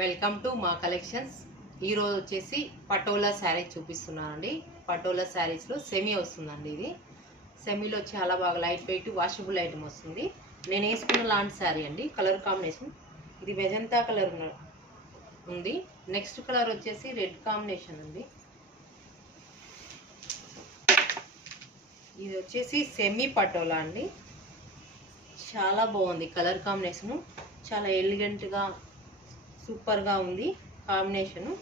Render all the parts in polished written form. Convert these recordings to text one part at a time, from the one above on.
Welcome to మా collections. ఈరోజు వచ్చేసి పటోలా శారీ చూపిస్తున్నానండి. పటోలా శారీస్లో సెమీ వస్తుందండి. ఇది సెమీలో చాలా బాగా లైట్ వెయిట్ వాషబుల్ ఐటమ్ వస్తుంది. నేను వేసుకున్న లాంటి శారీ అండి. కలర్ కాంబినేషన్ ఇది మెజంతా కలర్ ఉంది. నెక్స్ట్ కలర్ వచ్చేసి రెడ్ కాంబినేషన్ అండి. ఇది వచ్చేసి సెమీ పటోలా అండి. చాలా బాగుంది కలర్ కాంబినేషను. చాలా ఎలిగెంట్గా సూపర్గా ఉంది కాంబినేషను.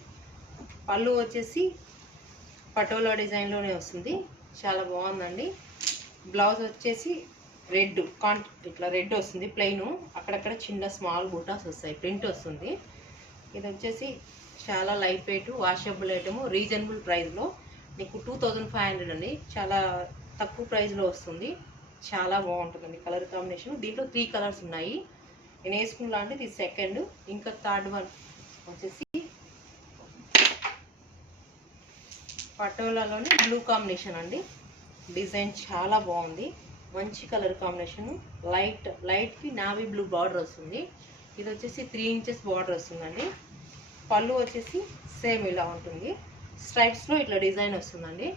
పళ్ళు వచ్చేసి పటోలా డిజైన్లోనే వస్తుంది. చాలా బాగుందండి. బ్లౌజ్ వచ్చేసి రెడ్ ఇట్లా రెడ్ వస్తుంది ప్లెయిన్. అక్కడక్కడ చిన్న స్మాల్ బూటాస్ వస్తాయి, ప్రింట్ వస్తుంది. ఇది వచ్చేసి చాలా light weight washable item. Reasonable ప్రైస్లో నీకు 2500 అండి. చాలా తక్కువ ప్రైస్లో వస్తుంది. చాలా బాగుంటుందండి కలర్ కాంబినేషన్. దీంట్లో 3 కలర్స్ ఉన్నాయి. నేను వేసుకున్న లాంటిది ఇది సెకండ్. ఇంకా థర్డ్ వన్ వచ్చేసి పటోలాలోనే బ్లూ కాంబినేషన్ అండి. డిజైన్ చాలా బాగుంది, మంచి కలర్ కాంబినేషన్. లైట్కి నావీ బ్లూ బార్డర్ వస్తుంది. ఇది వచ్చేసి 3 ఇంచెస్ బార్డర్ వస్తుందండి. పళ్ళు వచ్చేసి సేమ్ ఇలా ఉంటుంది. స్ట్రైప్స్లో ఇట్లా డిజైన్ వస్తుందండి.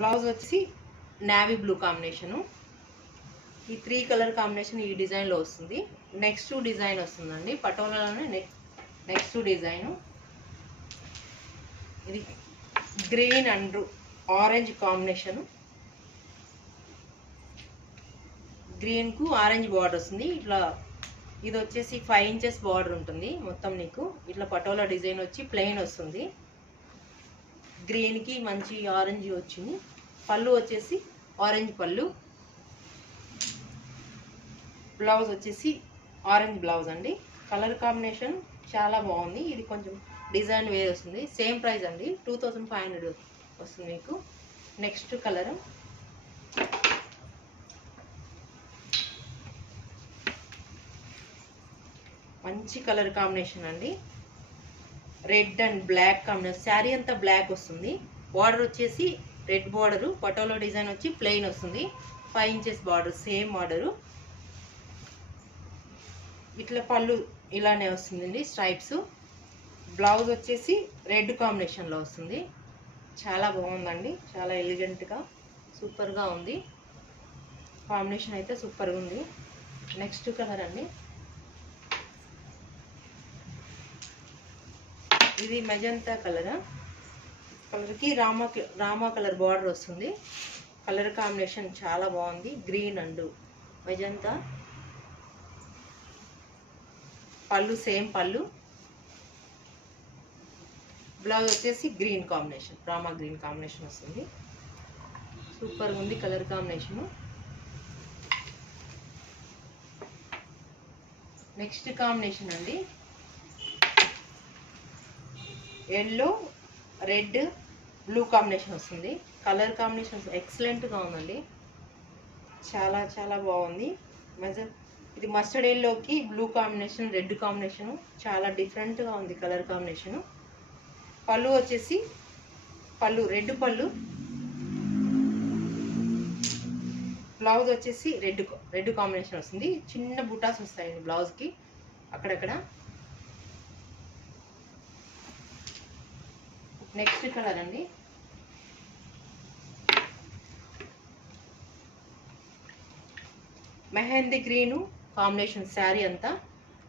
బ్లౌజ్ వచ్చి నావీ బ్లూ కాంబినేషను. ఈ 3 కలర్ కాంబినేషన్ ఈ డిజైన్లో వస్తుంది. నెక్స్ట్ డిజైన్ వస్తుందండి పటోలాలోనే. నెక్స్ట్ డిజైను ఇది గ్రీన్ అండ్ ఆరెంజ్ కాంబినేషను. గ్రీన్కు ఆరెంజ్ బార్డర్ వస్తుంది. ఇట్లా ఇది వచ్చేసి 5 ఇంచెస్ బార్డర్ ఉంటుంది మొత్తం. నీకు ఇట్లా పటోలా డిజైన్ వచ్చి ప్లెయిన్ వస్తుంది. గ్రీన్కి మంచి ఆరెంజ్ వచ్చింది. పళ్ళు వచ్చేసి ఆరెంజ్ పళ్ళు. బ్లౌజ్ వచ్చేసి ఆరెంజ్ బ్లౌజ్ అండి. కలర్ కాంబినేషన్ చాలా బాగుంది. ఇది కొంచెం డిజైన్ వేరే వస్తుంది. సేమ్ ప్రైస్ అండి, 2500 వస్తుంది మీకు. నెక్స్ట్ కలర్ మంచి కలర్ కాంబినేషన్ అండి. Red and black combination. Sari అంతా బ్లాక్ వస్తుంది. బార్డర్ వచ్చేసి రెడ్ బార్డరు. పటోలా డిజైన్ వచ్చి ప్లెయిన్ వస్తుంది. 5 ఇంచెస్ బార్డర్, సేమ్ బార్డరు. ఇట్లా పళ్ళు ఇలానే వస్తుందండి స్ట్రైప్స్. బ్లౌజ్ వచ్చేసి రెడ్ కాంబినేషన్లో వస్తుంది. చాలా బాగుందండి, చాలా ఎలిగెంట్గా సూపర్గా ఉంది. కాంబినేషన్ అయితే సూపర్గా ఉంది. నెక్స్ట్ కలర్ అండి. ఇది మెజంతా కలర్కి రామా కలర్ బార్డర్ వస్తుంది. కలర్ కాంబినేషన్ చాలా బాగుంది. Green and magenta. పళ్ళు సేమ్ పళ్ళు. బ్లౌజ్ వచ్చేసి green combination, Rama green combination వస్తుంది. సూపర్గా ఉంది కలర్ కాంబినేషను. నెక్స్ట్ కాంబినేషన్ అండి. ఎల్లో రెడ్ బ్లూ కాంబినేషన్ వస్తుంది. కలర్ కాంబినేషన్ ఎక్సలెంట్గా ఉందండి. చాలా చాలా బాగుంది. ఇది మస్టర్డ్ ఎల్లోకి బ్లూ కాంబినేషన్, రెడ్ కాంబినేషన్ చాలా డిఫరెంట్గా ఉంది కలర్ కాంబినేషను. పళ్ళు వచ్చేసి రెడ్ పళ్ళు. బ్లౌజ్ వచ్చేసి రెడ్ కాంబినేషన్ వస్తుంది. చిన్న బుటాస్ వస్తాయండి బ్లౌజ్కి అక్కడక్కడ. నెక్స్ట్ కలర్ అండి. మెహందీ గ్రీను కాంబినేషన్ శారీ అంతా.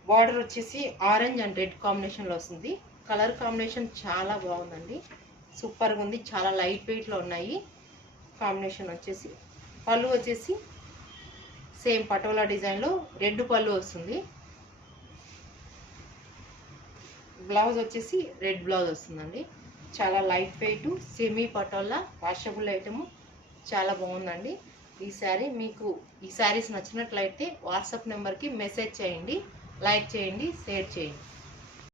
బార్డర్ వచ్చేసి ఆరెంజ్ అండ్ రెడ్ కాంబినేషన్లో వస్తుంది. కలర్ కాంబినేషన్ చాలా బాగుందండి, సూపర్గా ఉంది. చాలా లైట్ వెయిట్లో ఉన్నాయి. కాంబినేషన్ వచ్చేసి పళ్ళు వచ్చేసి సేమ్ పటోలా డిజైన్లో రెడ్ పళ్ళు వస్తుంది. బ్లౌజ్ వచ్చేసి రెడ్ బ్లౌజ్ వస్తుందండి. చాలా light weight semi patola washable item. చాలా బాగుందండి ఈ శారీ. మీకు ఈ శారీస్ నచ్చినట్లయితే వాట్సాప్ నెంబర్కి మెసేజ్ చేయండి, లైక్ చేయండి, షేర్ చేయండి.